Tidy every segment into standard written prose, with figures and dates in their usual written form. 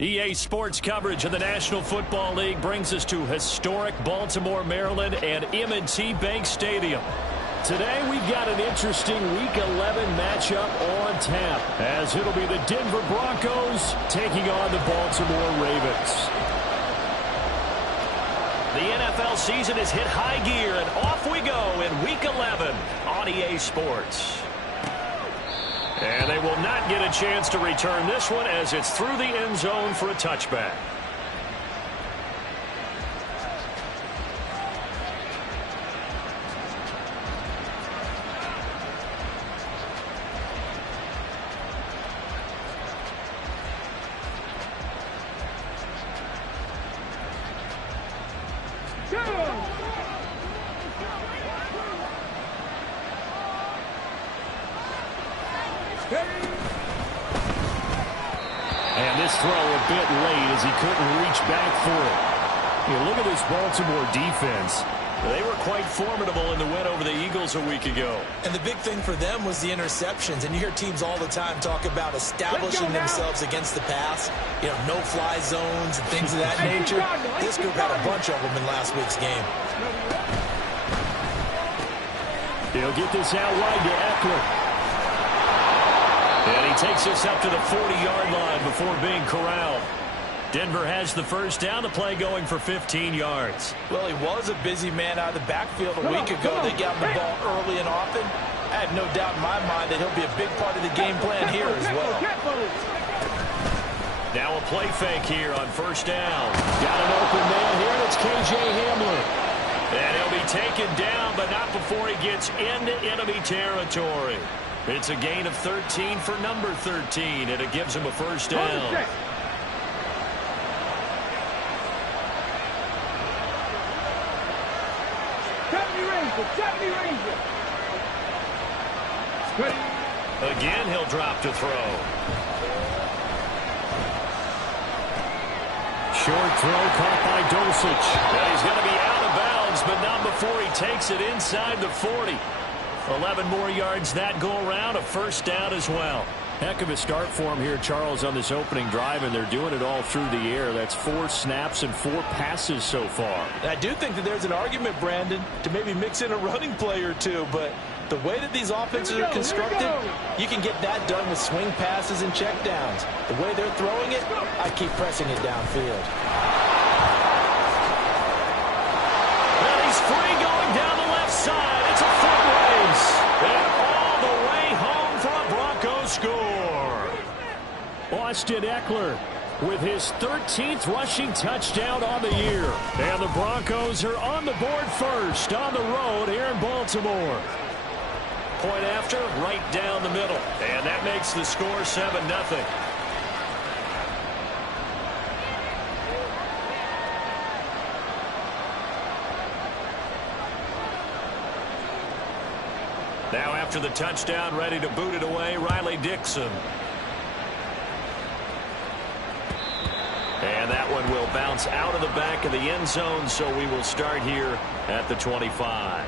EA Sports coverage of the National Football League brings us to historic Baltimore, Maryland and M&T Bank Stadium. Today we've got an interesting Week 11 matchup on tap, as it'll be the Denver Broncos taking on the Baltimore Ravens. The NFL season has hit high gear, and off we go in Week 11 on EA Sports. And they will not get a chance to return this one, as it's through the end zone for a touchback. And this throw a bit late as he couldn't reach back for it. Look at this Baltimore defense. They were quite formidable in the win over the Eagles a week ago. And the big thing for them was the interceptions. And you hear teams all the time talk about establishing themselves against the pass. No-fly zones and things of that nature. This group had a bunch of them in last week's game. He'll get this out wide to Eckler. And he takes this up to the 40-yard line before being corralled. Denver has the first down. The play going for 15 yards. Well, he was a busy man out of the backfield a week ago. They got him the ball early and often. I have no doubt in my mind that he'll be a big part of the game plan here as well. Now a play fake here on first down. Got an open man here, and it's K.J. Hamler. And he'll be taken down, but not before he gets into enemy territory. It's a gain of 13 for number 13, and it gives him a first down. Again, he'll drop to throw. Short throw caught by Dulcich. And he's going to be out of bounds, but not before he takes it inside the 40. 11 more yards that go around, a first down as well. Heck of a start for him here, Charles, on this opening drive, and they're doing it all through the air. That's 4 snaps and 4 passes so far. I do think that there's an argument, Brandon, to maybe mix in a running play or two, but the way that these offenses are constructed, you can get that done with swing passes and checkdowns. The way they're throwing it, I keep pressing it downfield. Well, he's free going down the left side. It's a foot race. And all the way home for a Broncos score. Austin Eckler with his 13th rushing touchdown on the year. And the Broncos are on the board first on the road here in Baltimore. Point after, right down the middle. And that makes the score 7-0. Now after the touchdown, ready to boot it away, Riley Dixon. And that one will bounce out of the back of the end zone, so we will start here at the 25.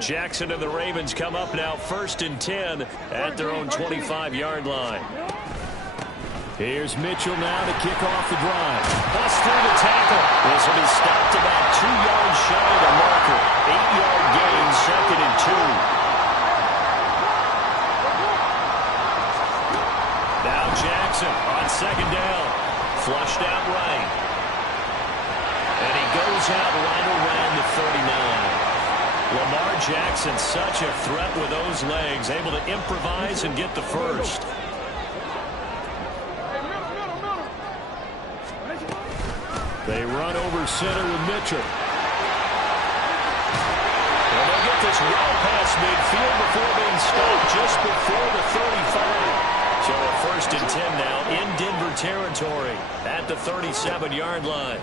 Jackson and the Ravens come up now 1st and 10 at their own 25-yard line. Here's Mitchell now to kick off the drive. Bust through the tackle. This will be stopped about 2 yards shy of the marker. 8-yard gain, 2nd and 2. Now Jackson on 2nd down. Flushed out right. And he goes out right around the 39. Lamar Jackson, such a threat with those legs, able to improvise and get the first. They run over center with Mitchell. And they'll get this well past midfield before being stopped just before the 35. So a 1st and 10 now in Denver territory at the 37-yard line.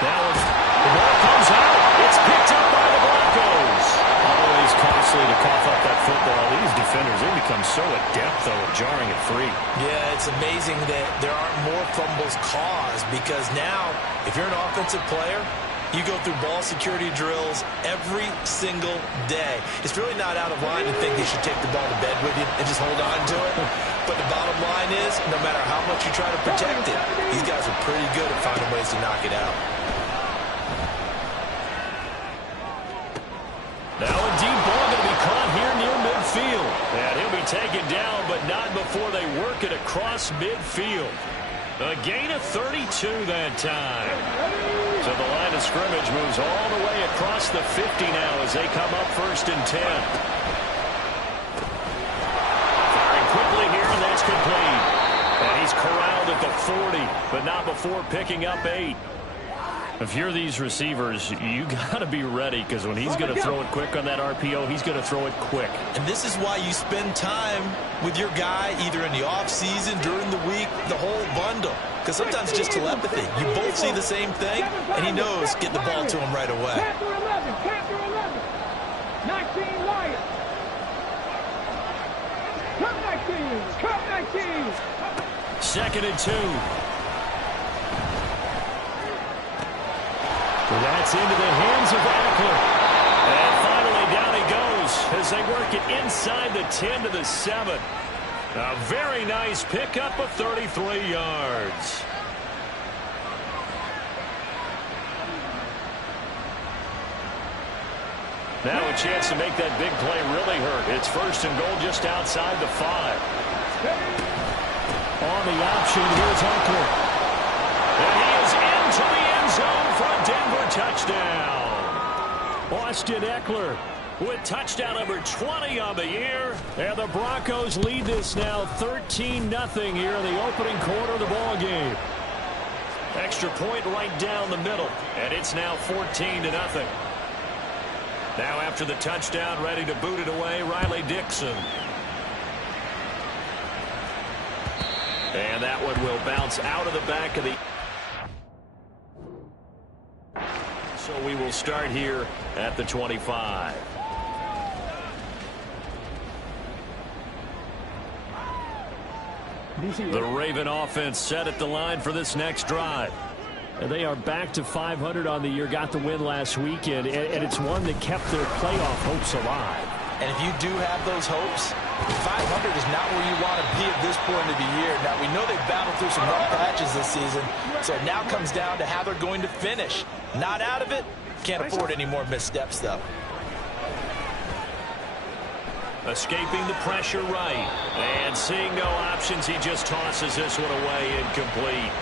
Now the ball comes out. It's picked up by the Broncos. Always costly to cough up that football. These defenders, they become so adept, though, at jarring it free. Yeah, it's amazing that there aren't more fumbles caused, because now, if you're an offensive player, You go through ball security drills every single day. It's really not out of line to think they should take the ball to bed with you and just hold on to it. But the bottom line is, no matter how much you try to protect it, these guys are pretty good at finding ways to knock it out. Now a deep ball going to be caught here near midfield. And he'll be taken down, but not before they work it across midfield. A gain of 32 that time. So the line of scrimmage moves all the way across the 50 now as they come up 1st and 10. Firing quickly here, and that's complete. And he's corralled at the 40, but not before picking up 8. If you're these receivers, you got to be ready, because when he's going to throw it quick on that RPO, he's going to throw it quick. And this is why you spend time with your guy either in the offseason, during the week, the whole bundle. Because sometimes it's just telepathy. You both see the same thing, and he knows get the ball to him right away. Capture 11. 19 Lions. Cut 19. 2nd and 2. That's into the hands of Eckler. And finally down he goes as they work it inside the 10 to the 7. A very nice pickup of 33 yards. Now a chance to make that big play really hurt. It's 1st and goal just outside the 5. On the option, here's Eckler. And he is into the end zone for a Denver touchdown. Austin Eckler with touchdown number 20 on the year. And the Broncos lead this now 13-0 here in the opening quarter of the ball game. Extra point right down the middle. And it's now 14-0. Now after the touchdown, ready to boot it away, Riley Dixon. And that one will bounce out of the back of the... So we will start here at the 25. The Raven offense set at the line for this next drive. And they are back to 500 on the year, got the win last weekend, and it's one that kept their playoff hopes alive. And if you do have those hopes, 500 is not where you want to be at this point of the year. Now, we know they've battled through some rough patches this season, so it now comes down to how they're going to finish. Not out of it. Can't afford any more missteps, though. Escaping the pressure right. And seeing no options, he just tosses this one away, incomplete.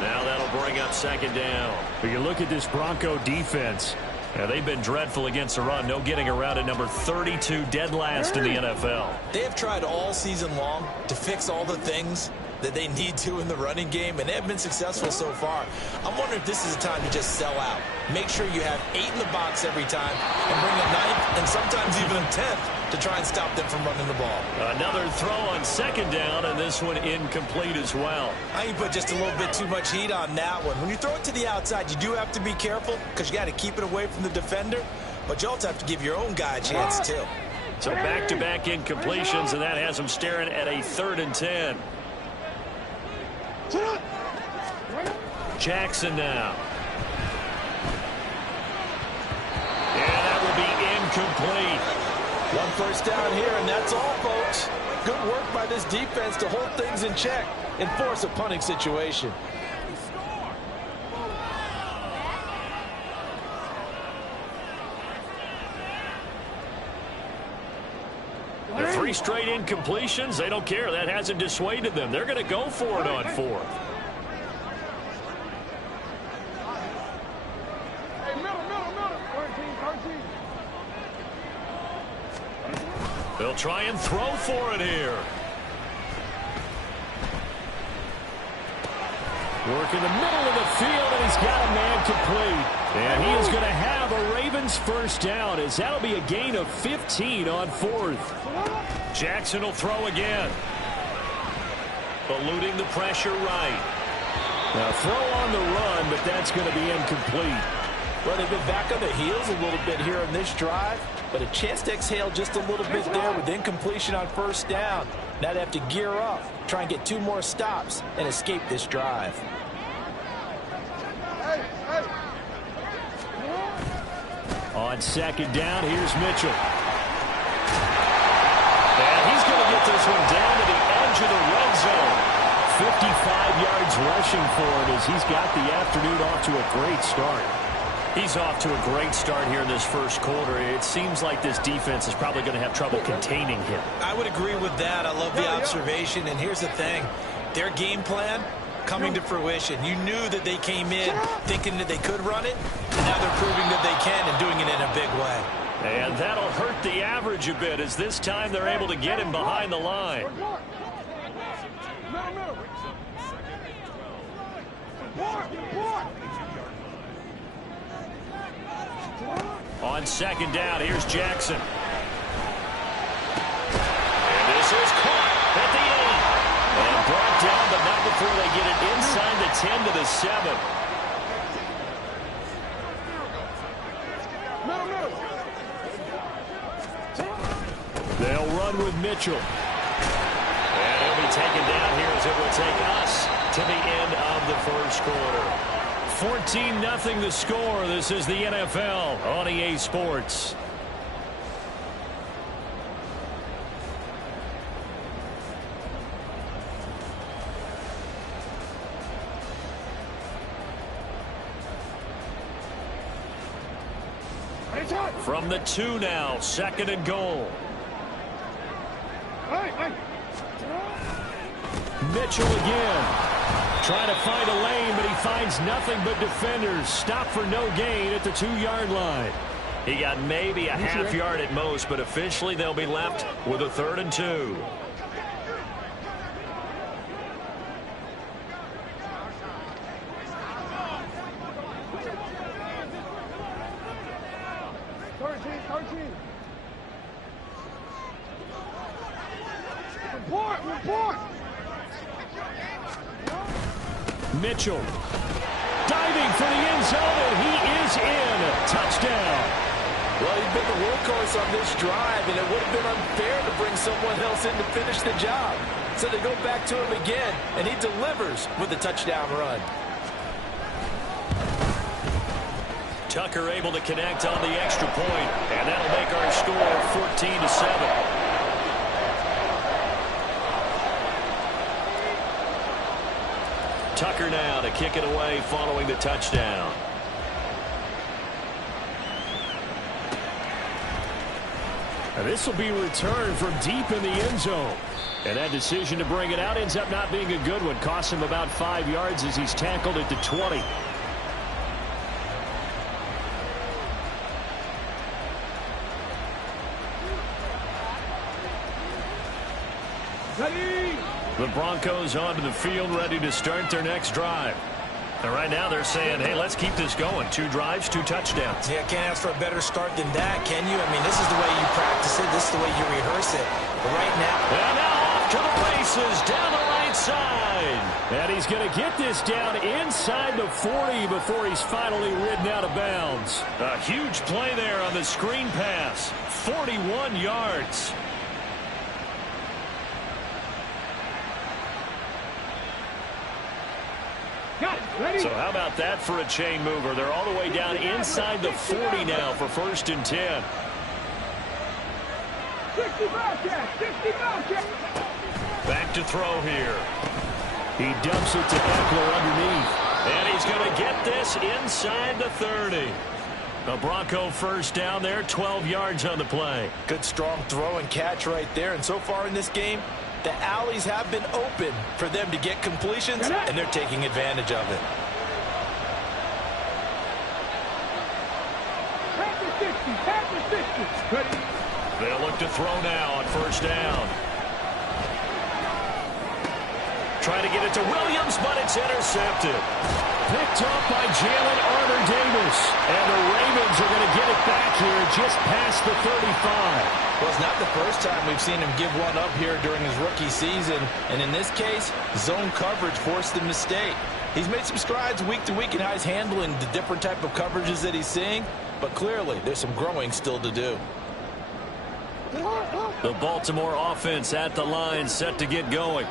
Now that'll bring up 2nd down. But you look at this Bronco defense. They've been dreadful against the run. No getting around at number 32, dead last in the NFL. They have tried all season long to fix all the things that they need to in the running game, and they have been successful so far. I'm wondering if this is a time to just sell out. Make sure you have 8 in the box every time and bring a 9th and sometimes even a 10th to try and stop them from running the ball. Another throw on 2nd down, and this one incomplete as well. I think you put just a little bit too much heat on that one. When you throw it to the outside, you do have to be careful because you got to keep it away from the defender, but you also have to give your own guy a chance too. So back-to-back incompletions, and that has them staring at a 3rd and 10. Jackson now. And that will be incomplete. 1 first down here, and that's all, folks. Good work by this defense to hold things in check and force a punting situation. The 3 straight incompletions, they don't care. That hasn't dissuaded them. They're going to go for it on 4th. They'll try and throw for it here. Work in the middle of the field, and he's got a man complete. And he is going to have a Ravens 1st down, as that'll be a gain of 15 on 4th. Jackson will throw again. Eluding the pressure right. Now throw on the run, but that's going to be incomplete. Well, they've been back on their heels a little bit here on this drive, but a chance to exhale just a little bit there with incompletion on 1st down. Now they have to gear up, try and get 2 more stops, and escape this drive. On second down, here's Mitchell. And he's going to get this one down to the edge of the red zone. 55 yards rushing for him as he's got the afternoon off to a great start. He's off to a great start here in this first quarter. It seems like this defense is probably going to have trouble containing him. I would agree with that. I love the observation. And here's the thing. Their game plan coming to fruition. You knew that they came in thinking that they could run it, and now they're proving that they can and doing it in a big way. And that'll hurt the average a bit as this time they're able to get him behind the line. On second down, here's Jackson. And this is caught at the 8. And brought down, but not before they get it inside the 10 to the 7. They'll run with Mitchell. And he'll be taken down here as it will take us to the end of the first quarter. 14-0 the score. This is the NFL on EA Sports. From the 2 now, second and goal. Mitchell again. Trying to find a lane, but he finds nothing but defenders. Stop for no gain at the 2-yard line. He got maybe a half yard at most, but officially they'll be left with a 3rd and 2. Mitchell diving for the end zone, and he is in. Touchdown. Well, he's been the workhorse on this drive, and it would have been unfair to bring someone else in to finish the job. So they go back to him again, and he delivers with a touchdown run. Tucker able to connect on the extra point, and that'll make our score 14-7. Tucker now to kick it away following the touchdown. And this will be returned from deep in the end zone. And that decision to bring it out ends up not being a good one. Costs him about 5 yards as he's tackled at the 20. The Broncos onto the field, ready to start their next drive. And right now they're saying, hey, let's keep this going. 2 drives, 2 touchdowns. Yeah, can't ask for a better start than that, can you? I mean, this is the way you practice it. This is the way you rehearse it. But right now... And now off to the races down the right side. And he's going to get this down inside the 40 before he's finally ridden out of bounds. A huge play there on the screen pass. 41 yards. So how about that for a chain mover? They're all the way down inside the 40 now for 1st and 10. Back to throw here. He dumps it to Eckler underneath. And he's going to get this inside the 30. A Bronco 1st down there, 12 yards on the play. Good strong throw and catch right there. And so far in this game, the alleys have been open for them to get completions, and they're taking advantage of it. They'll look to throw now on 1st down. Trying to get it to Williams, but it's intercepted. Picked off by Jalen Armour-Davis. And the Ravens are going to get it back here just past the 35. Well, it's not the first time we've seen him give one up here during his rookie season. And in this case, zone coverage forced the mistake. He's made some strides week to week in how he's handling the different type of coverages that he's seeing. But clearly, there's some growing still to do. The Baltimore offense at the line, set to get going.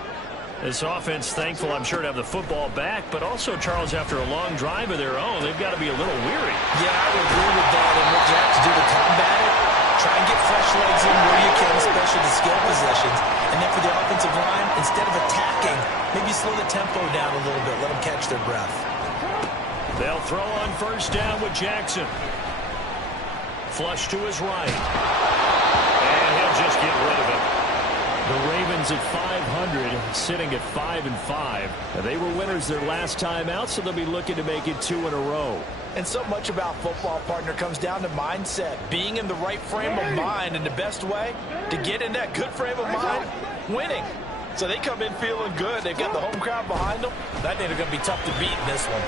This offense, thankful, I'm sure, to have the football back, but also, Charles, after a long drive of their own, they've got to be a little weary. Yeah, I would agree with that, and what you have to do to tempo down a little bit. Let them catch their breath. They'll throw on first down with Jackson. Flush to his right. And he'll just get rid of it. The Ravens at 500, sitting at 5-5. Now, they were winners their last time out, so they'll be looking to make it 2 in a row. And so much about football, partner, comes down to mindset. Being in the right frame of mind, and the best way to get in that good frame of mind, winning. So they come in feeling good. They've got the home crowd behind them. I think they're going to be tough to beat in this one.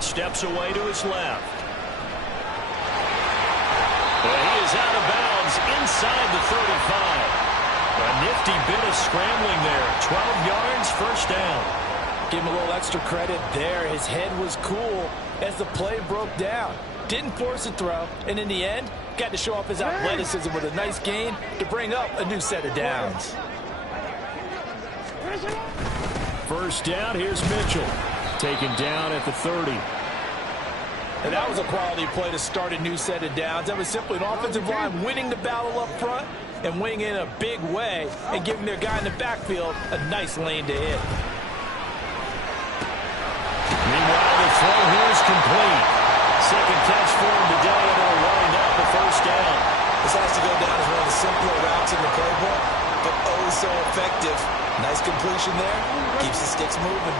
Steps away to his left. Well, he is out of bounds inside the 35. A nifty bit of scrambling there. 12 yards, first down. Give him a little extra credit there. His head was cool as the play broke down. Didn't force a throw, and in the end, got to show off his athleticism with a nice gain to bring up a new set of downs. First down, here's Mitchell. Taken down at the 30. And that was a quality play to start a new set of downs. That was simply an offensive line winning the battle up front and winning in a big way and giving their guy in the backfield a nice lane to hit. Meanwhile, the throw here is complete. Second catch for him today, and it'll wind up the first down. This has to go down as one of the simpler routes in the playbook, but oh so effective. Nice completion there. Keeps the sticks moving.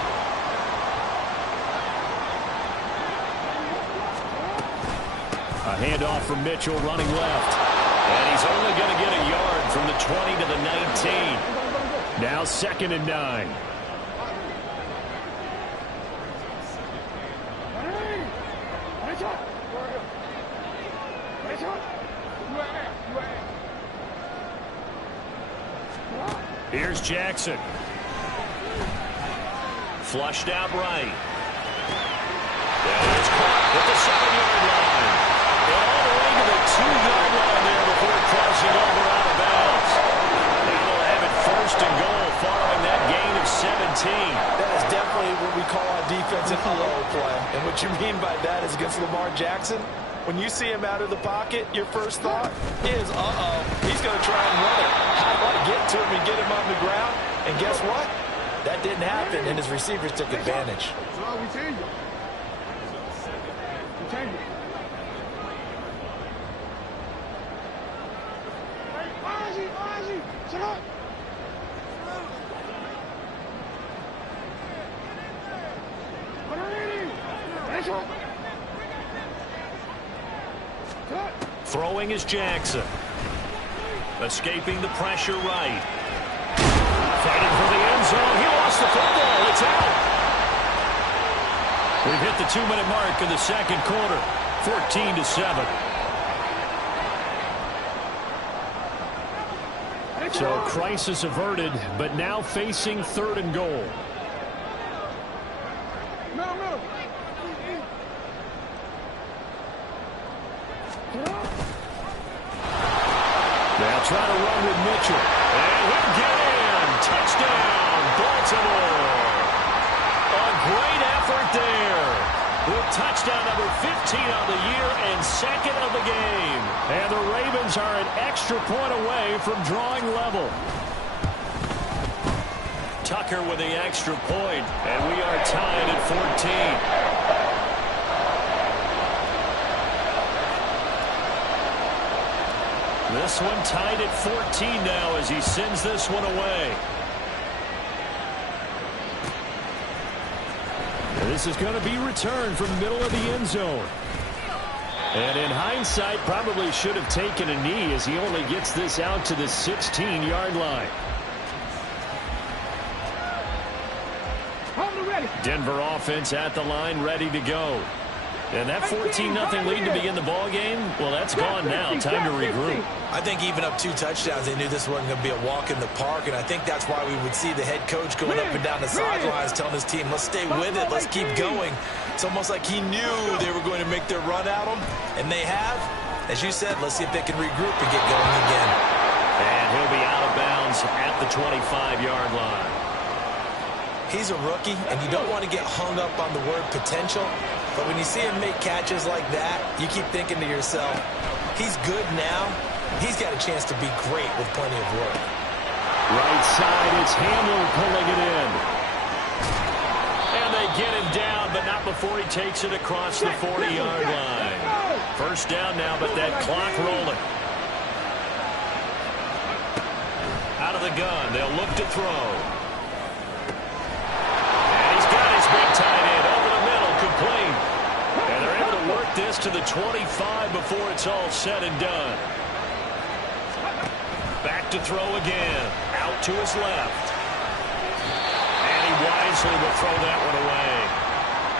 A handoff from Mitchell running left. And he's only going to get a yard from the 20 to the 19. Now 2nd and 9. Here's Jackson. Flushed out right. And it's caught at the 7-yard line. And all the way to the 2-yard line there before crossing over out of bounds. Now they'll have it 1st and goal following that gain of 17. That is definitely what we call a defensive uh-oh play. And what you mean by that is against Lamar Jackson. When you see him out of the pocket, your first thought is, uh-oh, he's going to try and run it. How do I get to him and get him on the ground? And guess what? That didn't happen, and his receivers took advantage. Throwing is Jackson. Escaping the pressure right. Fighting for the end zone. He lost the football. It's out. We've hit the 2-minute mark in the second quarter. 14-7. So crisis averted, but now facing 3rd and goal. They'll try to run with Mitchell. And he'll get in. Touchdown, Baltimore. A great effort there. With touchdown number 15 on the year and 2nd of the game. And the Ravens are an extra point away from drawing level. Tucker with the extra point. And we are tied at 14. This one tied at 14 now as he sends this one away. This is going to be returned from the middle of the end zone. And in hindsight, probably should have taken a knee as he only gets this out to the 16-yard line. Denver offense at the line, ready to go. And that 14-0 lead to begin the ball game, well, that's gone now. Time to regroup. I think even up 2 touchdowns, they knew this wasn't going to be a walk in the park, and I think that's why we would see the head coach going up and down the sidelines telling his team, let's stay with it, let's keep going. It's almost like he knew they were going to make their run at him, and they have. As you said, let's see if they can regroup and get going again. And he'll be out of bounds at the 25-yard line. He's a rookie, and you don't want to get hung up on the word potential. But when you see him make catches like that, you keep thinking to yourself, he's good now. He's got a chance to be great with plenty of work. Right side, it's Handler pulling it in. And they get him down, but not before he takes it across the 40-yard line. First down now, but that clock rolling. Out of the gun, they'll look to throw. And he's got his big tight end over the middle, complete. And they're able to work this to the 25 before it's all said and done. Back to throw again. Out to his left. And he wisely will throw that one away.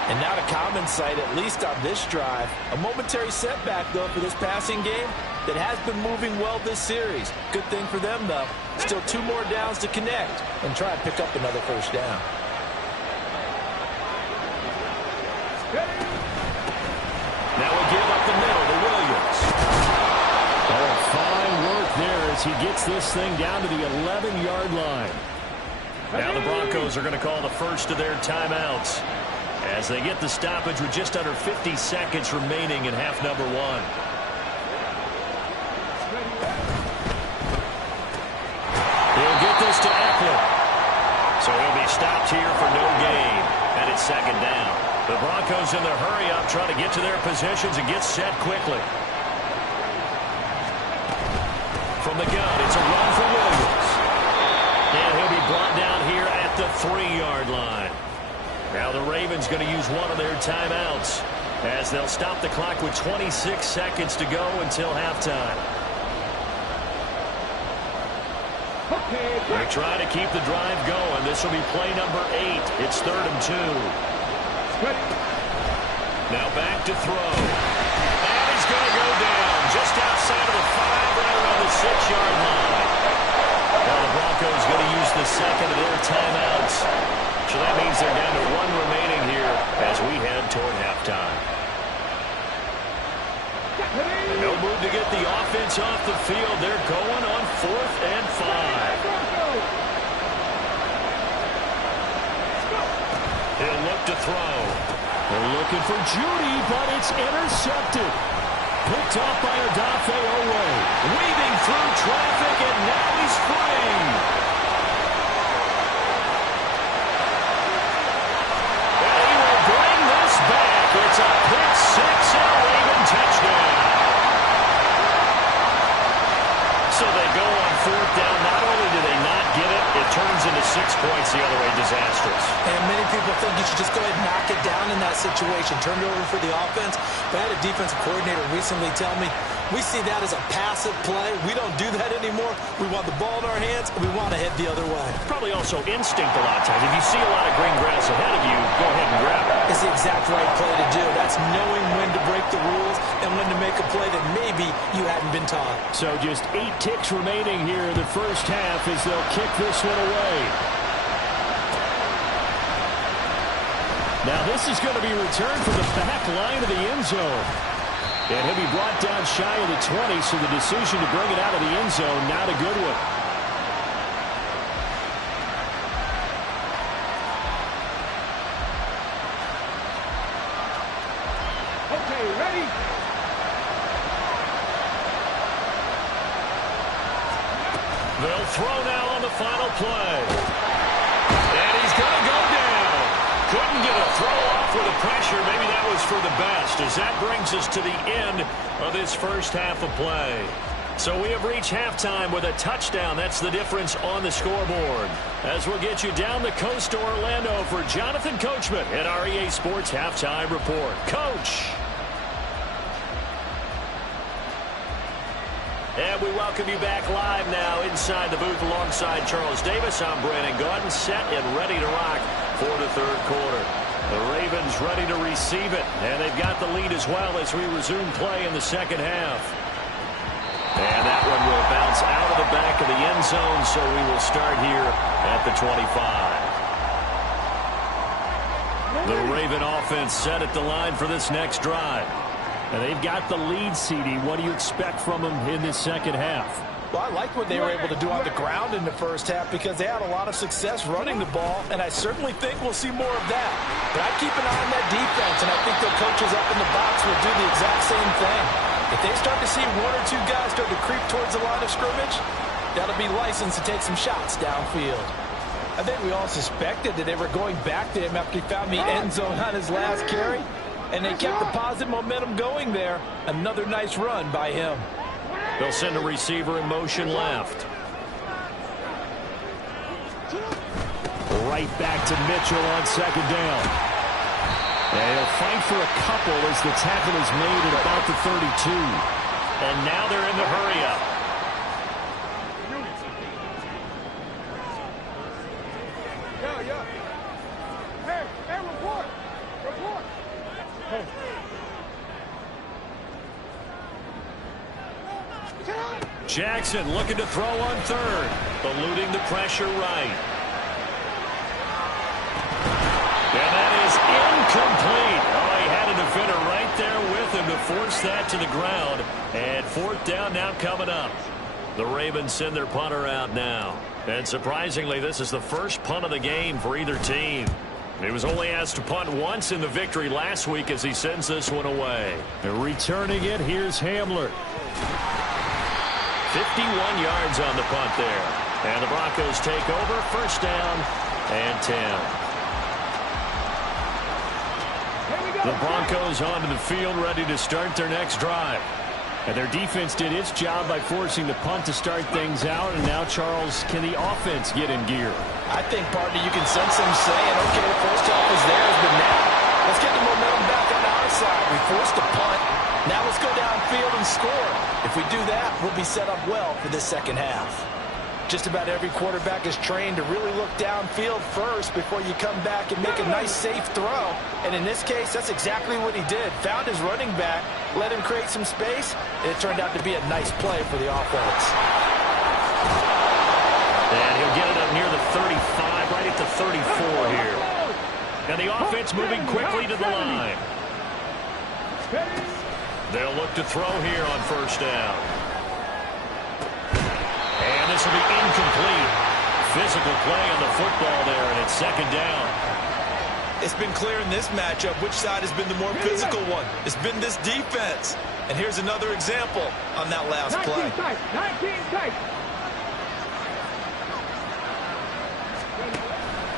And not a common sight, at least on this drive. A momentary setback, though, for this passing game that has been moving well this series. Good thing for them, though. Still 2 more downs to connect and try and pick up another first down. Now we give up the middle to Williams. Oh, fine work there as he gets this thing down to the 11-yard line. Now the Broncos are going to call the first of their timeouts as they get the stoppage with just under 50 seconds remaining in half number 1. He'll get this to Eckler. So he'll be stopped here for no gain. And it's second down. The Broncos in their hurry-up trying to get to their positions and get set quickly. From the gun, it's a run for Williams. And he'll be brought down here at the 3-yard line. Now the Ravens going to use one of their timeouts as they'll stop the clock with 26 seconds to go until halftime. They're trying to keep the drive going. This will be play number 8. It's 3rd and 2. Now back to throw. And he's going to go down just outside of the 5, right around the 6-yard line. Now the Broncos going to use the second of their timeouts. So that means they're down to 1 remaining here as we head toward halftime. No move to get the offense off the field. They're going on 4th and 5. He'll look to throw. They're looking for Judy, but it's intercepted. Picked off by Odafe Owe. Weaving through traffic, and now he's free. And he will bring this back. It's a pick 6 and a Raven touchdown. So they go on 4th down. Not only do they not get it, it turns into 6 points the other way. Disastrous. And many people think you should just go ahead and knock it down in that situation. Turn it over for the offense. But I had a defensive coordinator recently tell me, we see that as a passive play. We don't do that anymore. We want the ball in our hands, and we want to head the other way. Probably also instinct a lot of times. If you see a lot of green grass ahead of you, go ahead and grab it. It's the exact right play to do. That's knowing when to break the rules and when to make a play that maybe you hadn't been taught. So just 8 ticks remaining here in the first half as they'll kick this one away. Now this is going to be returned from the back line of the end zone. And he'll be brought down shy of the 20, so the decision to bring it out of the end zone, not a good one. Okay, ready? They'll throw now on the final play. And he's going to go down. Couldn't get a throw off with the pressure. Maybe that was for the best, as that brings us to the end of this first half of play. So we have reached halftime with a touchdown. That's the difference on the scoreboard. As we'll get you down the coast to Orlando for Jonathan Coachman at our EA Sports Halftime Report. Coach. And we welcome you back live now inside the booth alongside Charles Davis. I'm Brandon Gaudin, set and ready to rock for the 3rd quarter. The Ravens ready to receive it, and they've got the lead as well as we resume play in the second half. And that one will bounce out of the back of the end zone, so we will start here at the 25. The Raven offense set at the line for this next drive. And they've got the lead, CD. What do you expect from them in this second half? Well, I like what they were able to do on the ground in the first half because they had a lot of success running the ball, and I certainly think we'll see more of that. But I keep an eye on that defense, and I think their coaches up in the box will do the exact same thing. If they start to see 1 or 2 guys start to creep towards the line of scrimmage, That'll be licensed to take some shots downfield. I think we all suspected that they were going back to him after he found the end zone on his last carry, and they kept the positive momentum going there. Another nice run by him. They'll send a receiver in motion left. Right back to Mitchell on second down. And he'll fight for a couple as the tackle is made at about the 32. And now they're in the hurry-up. Hey, report! Report! Jackson looking to throw on third. Eluding the pressure right. And that is incomplete. Oh, he had a defender right there with him to force that to the ground. And fourth down now coming up. The Ravens send their punter out now. And surprisingly, this is the first punt of the game for either team. He was only asked to punt once in the victory last week as he sends this one away. And returning it, here's Hamler. 51 yards on the punt there. And the Broncos take over, first down and 10. The Broncos onto the field, ready to start their next drive. And their defense did its job by forcing the punt to start things out. And now, Charles, can the offense get in gear? I think, partner, you can sense them saying, okay, the first half is theirs, but now let's get the momentum back on our side. We forced a punt. Now let's go downfield and score. If we do that, we'll be set up well for this second half. Just about every quarterback is trained to really look downfield first before you come back and make a nice, safe throw. And in this case, that's exactly what he did. Found his running back, let him create some space, and it turned out to be a nice play for the offense. And he'll get it up near the 35, right at the 34 here. And the offense moving quickly to the line. They'll look to throw here on first down. And this will be incomplete. Physical play on the football there, and it's second down. It's been clear in this matchup which side has been the more physical one. It's been this defense. And here's another example on that last play. 19 tight.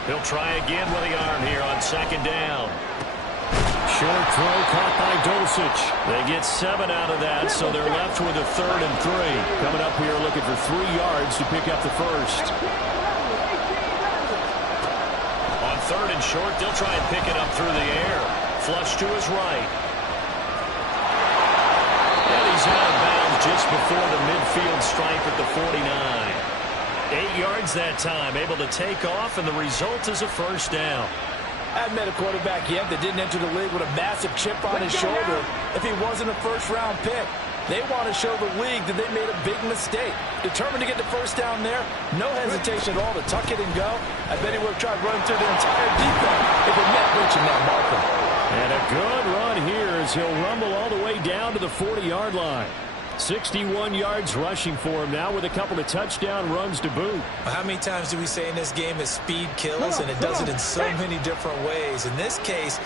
He'll try again with the arm here on second down. Short throw caught by Dulcich. They get 7 out of that, so they're left with a 3rd and 3. Coming up here looking for 3 yards to pick up the first. On 3rd and short, they'll try and pick it up through the air. Flush to his right. And he's out of bounds just before the midfield stripe at the 49. 8 yards that time, able to take off, and the result is a first down. I haven't met a quarterback yet that didn't enter the league with a massive chip on his shoulder if he wasn't a first-round pick. They want to show the league that they made a big mistake. Determined to get the first down there, no hesitation at all to tuck it and go. I bet he would have tried running through the entire defense if it meant reaching that marker. And a good run here as he'll rumble all the way down to the 40-yard line. 61 yards rushing for him now with a couple of touchdown runs to boot. How many times do we say in this game that speed kills, and it does it in so many different ways? In this case,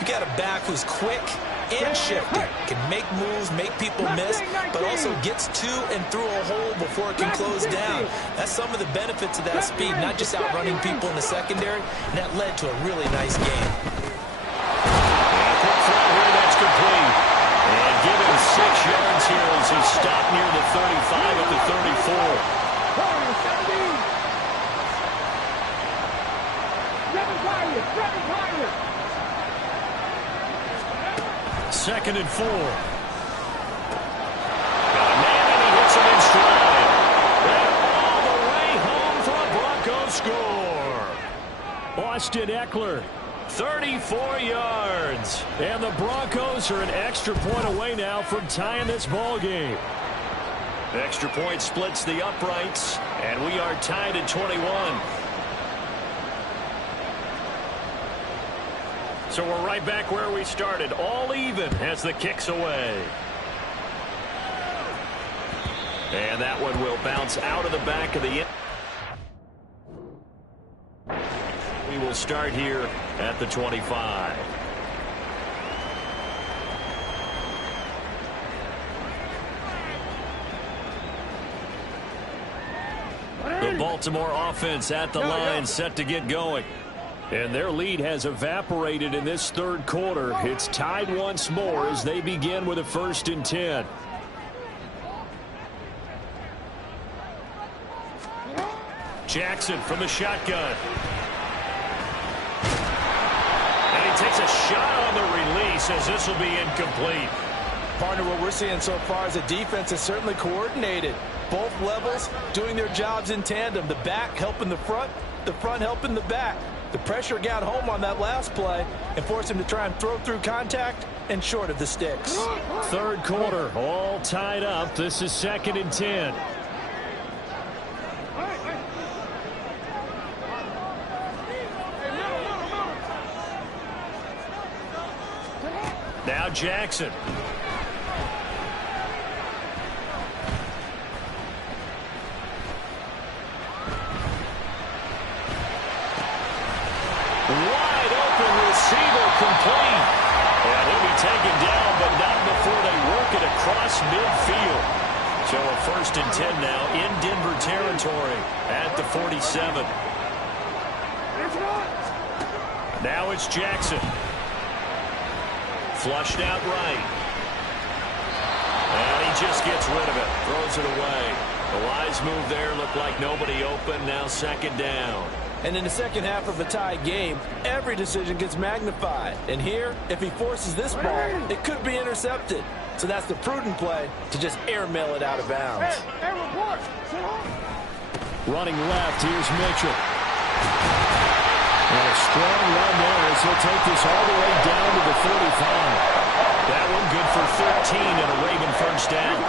you got a back who's quick and shifty, can make moves, make people miss, but also gets to and through a hole before it can close down. That's some of the benefits of that speed, not just outrunning people in the secondary, and that led to a really nice game. And a quick throw here, that's complete. And give him 6 yards here as he stopped near the 35 at the 34. Second and 4. Got a man and he hits him in stride. And all the way home for a Broncos score. Austin Eckler. 34 yards. And the Broncos are an extra point away now from tying this ball game. Extra point splits the uprights, and we are tied at 21. So we're right back where we started, all even as the kick's away. And that one will bounce out of the back of the end. We will start here at the 25. Baltimore offense at the line, set to get going. And their lead has evaporated in this third quarter. It's tied once more as they begin with a 1st and 10. Jackson from the shotgun. And he takes a shot on the release as this will be incomplete. Partner, what we're seeing so far is the defense is certainly coordinated. Both levels doing their jobs in tandem. The back helping the front helping the back. The pressure got home on that last play and forced him to try and throw through contact and short of the sticks. Third quarter, all tied up. This is 2nd and 10. Now Jackson. Wide open receiver complete. And he'll be taken down, but not before they work it across midfield. So a 1st and 10 now in Denver territory at the 47. Now it's Jackson. Flushed out right. And he just gets rid of it. Throws it away. A wise move there. Looked like nobody open. Now 2nd down. And in the second half of a tie game, every decision gets magnified. And here, if he forces this ball, it could be intercepted. So that's the prudent play to just airmail it out of bounds. Running left, here's Mitchell. And a strong run there as he'll take this all the way down to the 45. That one good for 13 and a Raven 1st down.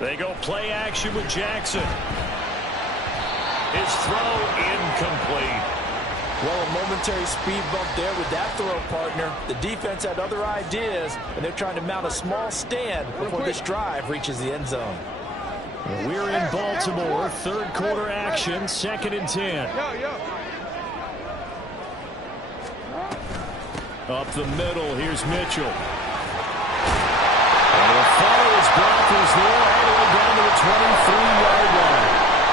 They go play action with Jackson. His throw incomplete. Well, a momentary speed bump there with that throw, partner. The defense had other ideas, and they're trying to mount a small stand before this drive reaches the end zone. We're in Baltimore. Third quarter action, 2nd and 10. Up the middle, here's Mitchell. And he'll follow his blockers there all the way down to the 23-yard line.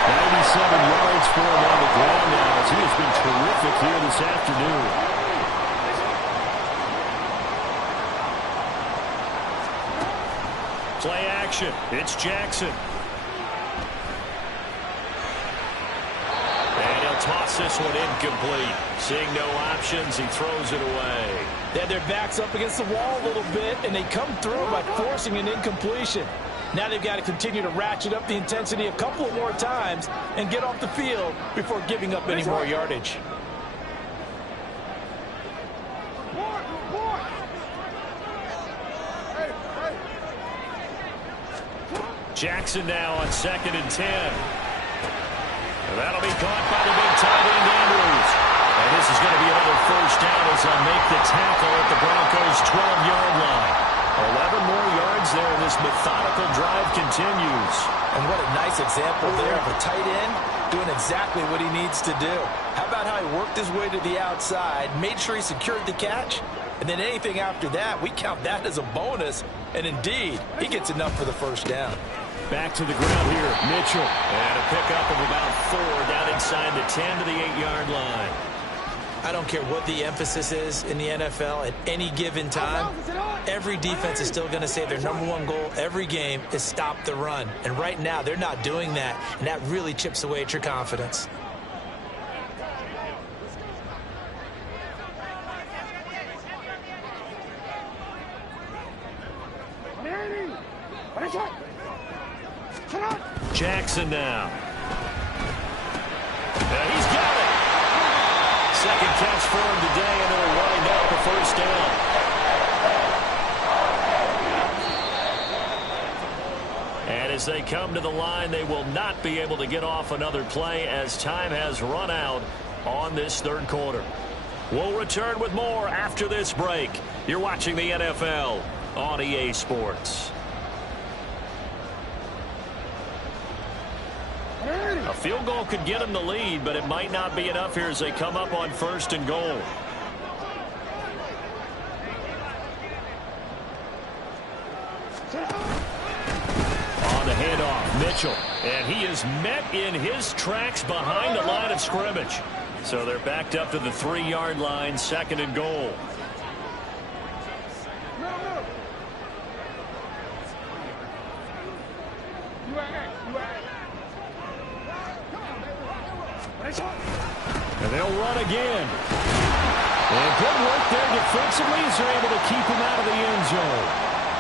97 yards for him on the ground now as he has been terrific here this afternoon. Play action. It's Jackson. And he'll toss this one incomplete. Seeing no options, he throws it away. They had their backs up against the wall a little bit, and they come through by forcing an incompletion. Now they've got to continue to ratchet up the intensity a couple of more times and get off the field before giving up any more yardage. Jackson now on 2nd and 10. And that'll be caught by the big tight end Andrews. And this is going to be another 1st down as they'll make the tackle at the Broncos' 12-yard line. 11 more yards there, and this methodical drive continues. And what a nice example there of a tight end doing exactly what he needs to do. How about how he worked his way to the outside, made sure he secured the catch, and then anything after that, we count that as a bonus. And indeed, he gets enough for the 1st down. Back to the ground here, Mitchell. And a pickup of about 4 down inside the 10 to the 8-yard line. I don't care what the emphasis is in the NFL at any given time. Every defense is still going to say their #1 goal every game is stop the run. And right now, they're not doing that, and that really chips away at your confidence. Jackson now. And he's got it. Second catch for him today, and they'll wind up a 1st down. And as they come to the line, they will not be able to get off another play as time has run out on this third quarter. We'll return with more after this break. You're watching the NFL on EA Sports. A field goal could get them the lead, but it might not be enough here as they come up on 1st and goal. off. Mitchell. And he is met in his tracks behind the line of scrimmage. So they're backed up to the 3-yard line, 2nd and goal. And they'll run again. And good work there defensively as they're able to keep him out of the end zone.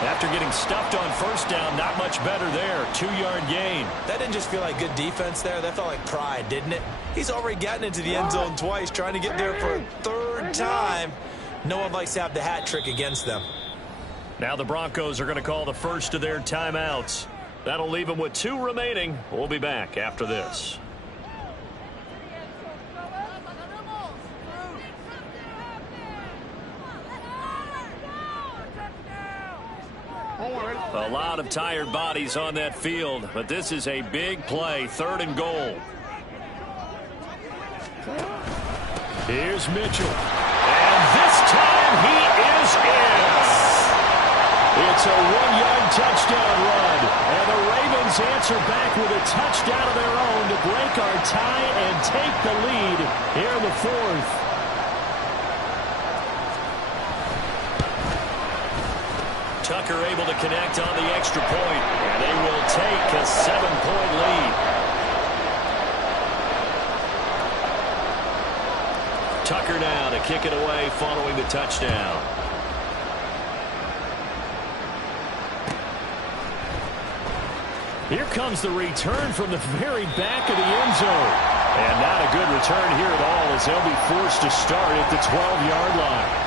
After getting stuffed on first down, not much better there. 2-yard gain. That didn't just feel like good defense there. That felt like pride, didn't it? He's already gotten into the end zone twice, trying to get there for a 3rd time. No one likes to have the hat trick against them. Now the Broncos are going to call the first of their timeouts. That'll leave them with 2 remaining. We'll be back after this. A lot of tired bodies on that field, but this is a big play, 3rd and goal. Here's Mitchell. And this time he is in. It's a 1-yard touchdown run. And the Ravens answer back with a touchdown of their own to break our tie and take the lead here in the 4th. Tucker able to connect on the extra point, and they will take a 7-point lead. Tucker now to kick it away following the touchdown. Here comes the return from the very back of the end zone. And not a good return here at all as they'll be forced to start at the 12-yard line.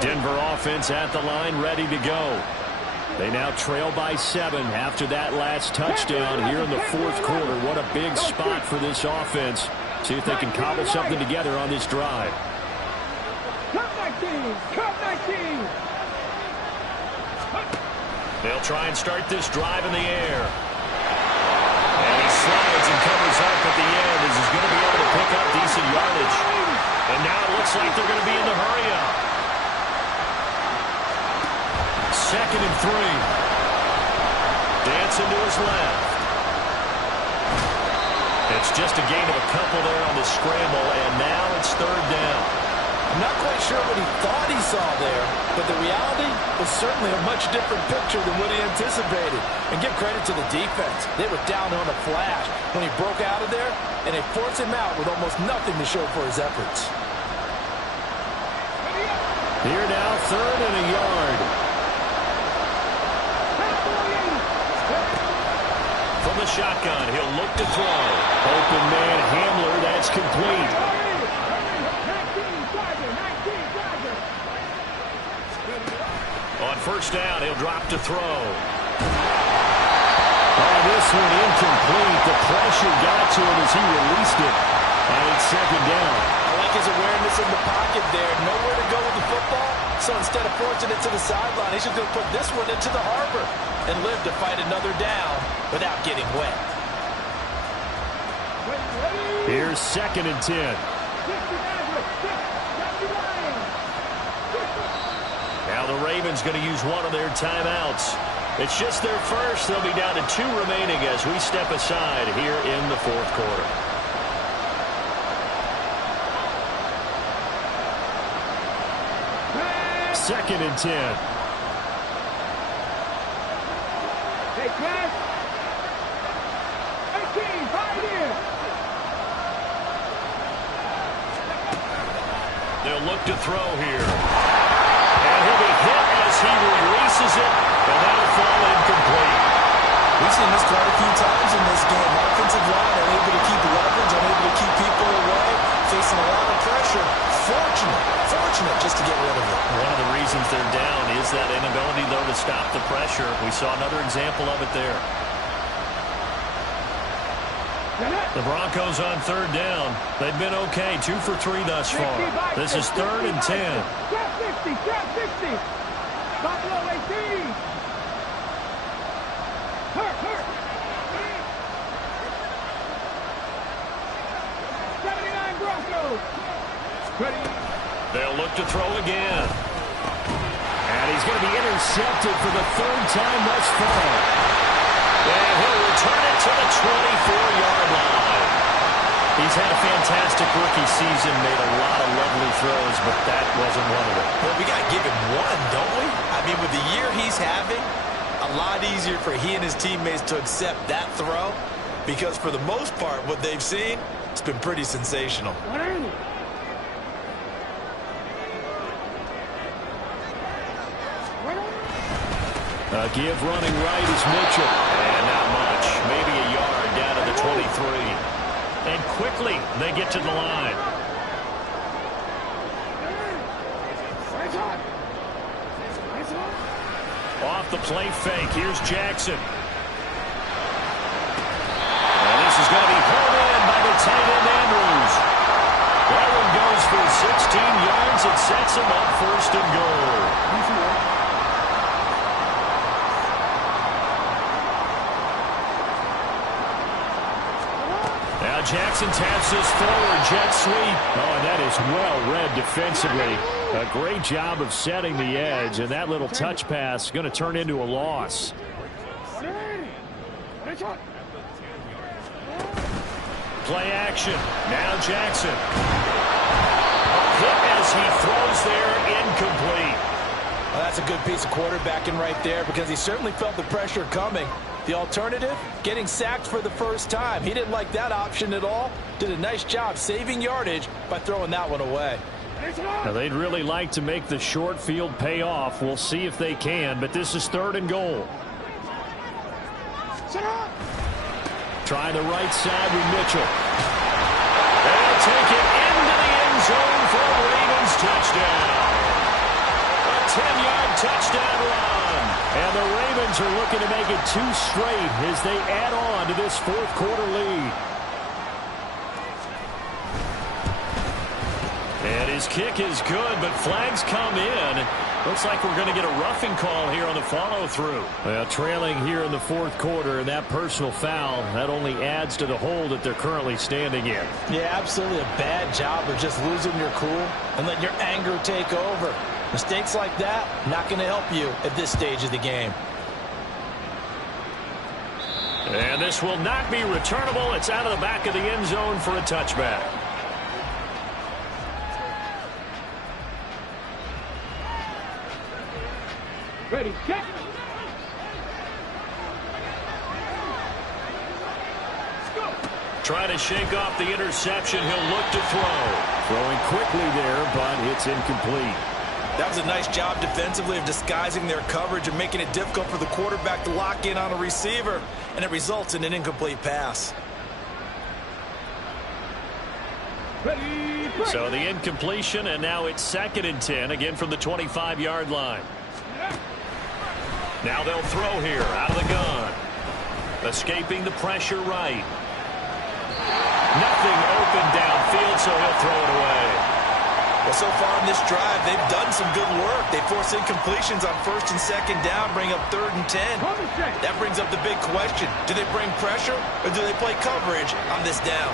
Denver offense at the line, ready to go. They now trail by 7 after that last touchdown here in the 4th quarter. What a big spot for this offense. See if they can cobble something together on this drive. Cut 19! Cut 19! They'll try and start this drive in the air. And he slides and covers up at the end as he's going to be able to pick up decent yardage. And now it looks like they're going to be in the hurry-up. 2nd and 3. Dancing to his left. It's just a gain of a couple there on the scramble, and now it's 3rd down. I'm not quite sure what he thought he saw there, but the reality was certainly a much different picture than what he anticipated. And give credit to the defense. They were down on a flash when he broke out of there, and they forced him out with almost nothing to show for his efforts. Here now, 3rd and a yard. From the shotgun, he'll look to throw. Open man, Hamler, that's complete. On first down, he'll drop to throw. Oh, this one incomplete. The pressure got to him as he released it. And it's 2nd down. I like his awareness in the pocket there. Nowhere to go with the football. So instead of forcing it to the sideline, he's just going to put this one into the harbor and live to fight another down without getting wet. Here's 2nd and 10. Now the Ravens going to use one of their timeouts. It's just their first. They'll be down to 2 remaining as we step aside here in the 4th quarter. Second and 10. Hey, class. 18, 5 in. They'll look to throw here. And he'll be hit as he releases it, and that'll fall incomplete. We've seen this quite a few times in this game. Offensive line unable to keep leverage, unable to keep people away, facing a lot of pressure. Fortunate just to get rid of it. One of the reasons they're down is that inability, though, to stop the pressure. We saw another example of it there. The Broncos on 3rd down. They've been okay, 2 for 3 thus far. This is 3rd and 10. Trap 60, trap 60. Buffalo 18. Hurt. They'll look to throw again. And he's going to be intercepted for the third time thus far. And he'll return it to the 24-yard line. He's had a fantastic rookie season, made a lot of lovely throws, but that wasn't one of them. Well, we got to give him one, don't we? I mean, with the year he's having, a lot easier for he and his teammates to accept that throw, because for the most part, what they've seen, it's been pretty sensational. A give running right is Mitchell. And not much. Maybe a yard down to the 23. And quickly, they get to the line. Off the play fake. Here's Jackson. And this is going to be pulled in by the tight end Andrews. That one goes for 16 yards. It sets him up first and goal. Now Jackson taps this forward, jet sweep. Oh, and that is well read defensively. A great job of setting the edge, and that little touch pass is going to turn into a loss. Play action. Now Jackson. A hit as he throws there, incomplete. Well, that's a good piece of quarterbacking right there, because he certainly felt the pressure coming. The alternative, getting sacked for the first time. He didn't like that option at all. Did a nice job saving yardage by throwing that one away. Now, they'd really like to make the short field pay off. We'll see if they can, but this is third and goal. Try the right side with Mitchell. They'll take it into the end zone for a Ravens touchdown. A 10-yard touchdown run. And the Ravens are looking to make it 2 straight as they add on to this fourth quarter lead. And his kick is good, but flags come in. Looks like we're going to get a roughing call here on the follow-through. Well, trailing here in the fourth quarter, and that personal foul, that only adds to the hole that they're currently standing in. Yeah, absolutely a bad job of just losing your cool and letting your anger take over. Mistakes like that, not going to help you at this stage of the game. And this will not be returnable. It's out of the back of the end zone for a touchback. Ready, check. Trying to shake off the interception. He'll look to throw. Throwing quickly there, but it's incomplete. That was a nice job defensively of disguising their coverage and making it difficult for the quarterback to lock in on a receiver, and it results in an incomplete pass. Ready, so the incompletion, and now it's 2nd and 10, again from the 25-yard line. Now they'll throw here out of the gun. Escaping the pressure right. Nothing open downfield, so he'll throw it away. Well, so far in this drive, they've done some good work. They force incompletions on 1st and 2nd down, bring up 3rd and 10. That brings up the big question. Do they bring pressure, or do they play coverage on this down?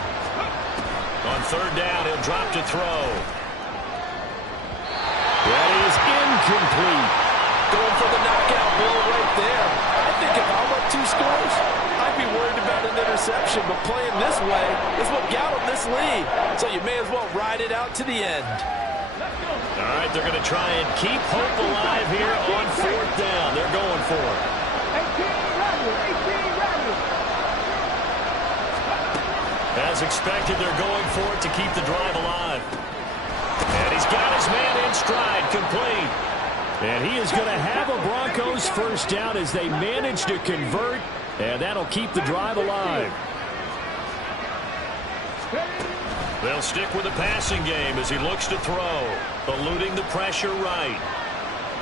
On 3rd down, he'll drop to throw. That is incomplete. Going for the knockout blow right there. I think if I'm up 2 scores, I'd be worried about an interception, but playing this way is what got them this lead. So you may as well ride it out to the end. All right, they're going to try and keep hope alive here on 4th down. They're going for it. 18 ready. As expected, they're going for it to keep the drive alive. And he's got his man in stride, complete. And he is going to have a Broncos first down as they manage to convert, and that'll keep the drive alive. They'll stick with the passing game as he looks to throw, eluding the pressure right.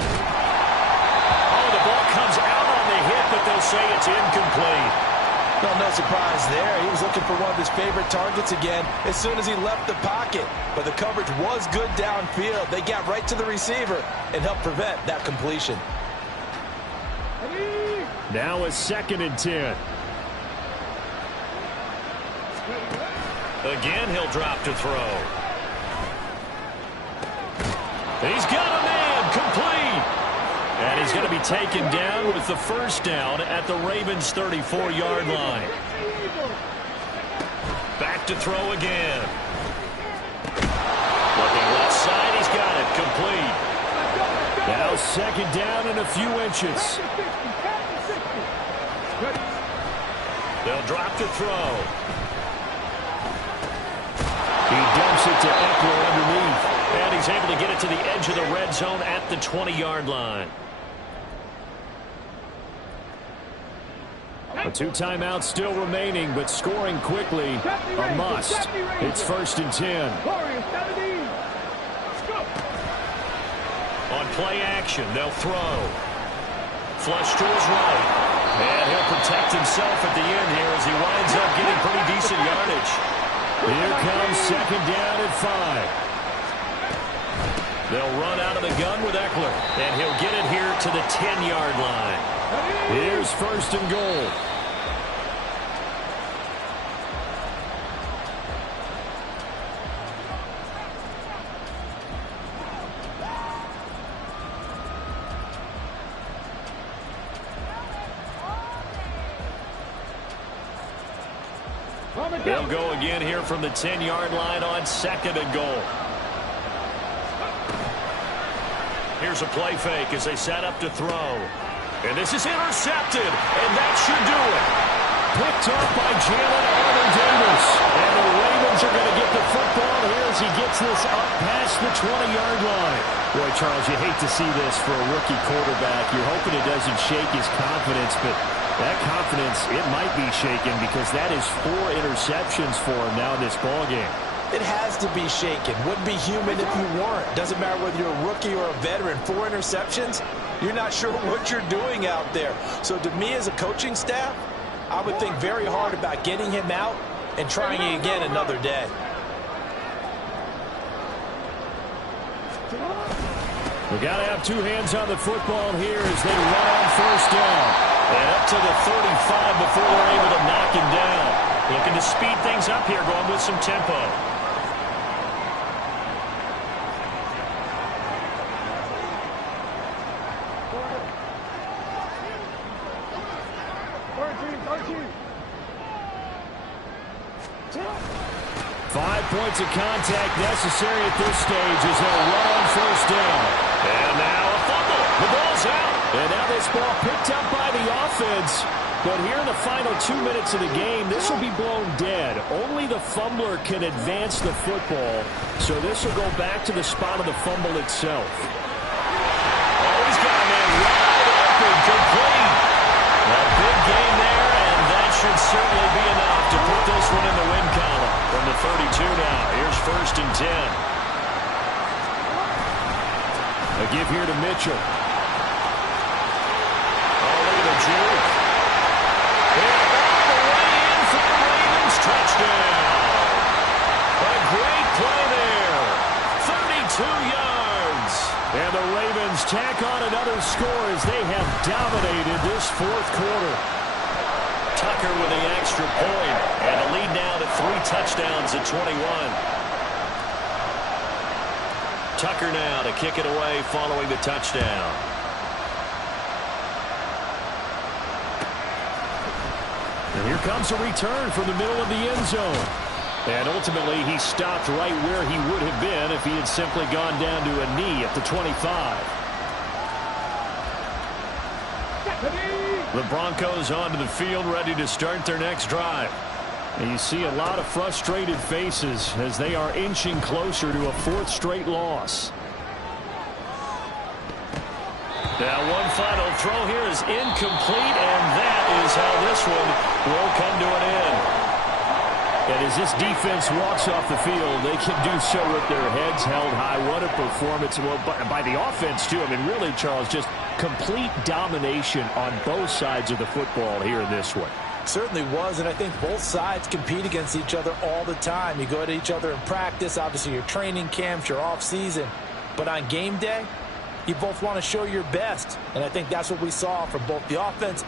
Oh, the ball comes out on the hit, but they'll say it's incomplete. Well, no surprise there. He was looking for one of his favorite targets again as soon as he left the pocket. But the coverage was good downfield. They got right to the receiver and helped prevent that completion. Now it's 2nd and 10. Again, he'll drop to throw. He's got a man, complete. And he's going to be taken down with the first down at the Ravens' 34-yard line. Back to throw again. Looking left side, he's got it, complete. Now second down and a few inches. They'll drop to throw. He dumps it to Eckler underneath. And he's able to get it to the edge of the red zone at the 20-yard line. A 2 timeouts still remaining, but scoring quickly a must. It's 1st and 10. On play action, they'll throw. Flush to his right. And he'll protect himself at the end here as he winds up getting pretty decent yardage. Here comes second down and 5. They'll run out of the gun with Eckler, and he'll get it here to the 10-yard line. Here's 1st and goal. They'll go again here from the 10-yard line on 2nd and goal. Here's a play fake as they set up to throw. And this is intercepted, and that should do it. Picked up by Jalen Armour-Davis. And the Ravens are going to get the football here as he gets this up past the 20-yard line. Boy, Charles, you hate to see this for a rookie quarterback. You're hoping it doesn't shake his confidence, but that confidence, it might be shaken because that is 4 interceptions for him now in this ballgame. It has to be shaken. Wouldn't be human if you weren't. Doesn't matter whether you're a rookie or a veteran. 4 interceptions, you're not sure what you're doing out there. So to me as a coaching staff, I would think very hard about getting him out and trying it again another day. We got to have 2 hands on the football here as they run on 1st down. And up to the 35 before they're able to knock him down. Looking to speed things up here, going with some tempo. Five points of contact necessary at this stage as they'll run on 1st down. And now a fumble. The ball's out. And now this ball picked up by the offense. But here in the final 2 minutes of the game, this will be blown dead. Only the fumbler can advance the football. So this will go back to the spot of the fumble itself. Oh, he's got a man wide open, complete. A big game there, and that should certainly be enough to put this one in the win column. From the 32 now, here's 1st and 10. A give here to Mitchell. Oh, look at the juke. And all the way in for the Ravens touchdown. A great play there. 32 yards. And the Ravens tack on another score as they have dominated this 4th quarter. Tucker with the extra point, and a lead now to 3 touchdowns at 21. Tucker now to kick it away following the touchdown. And here comes a return from the middle of the end zone. And ultimately, he stopped right where he would have been if he had simply gone down to a knee at the 25. The Broncos onto the field, ready to start their next drive. And you see a lot of frustrated faces as they are inching closer to a 4th straight loss. Now one final throw here is incomplete, and that is how this one will come to an end. And as this defense walks off the field, they can do so with their heads held high. What a performance by the offense, too. I mean, really, Charles, just complete domination on both sides of the football here in this one. Certainly was, and I think both sides compete against each other all the time. You go at each other in practice, obviously your training camps, your off-season. But on game day, you both want to show your best, and I think that's what we saw from both the offense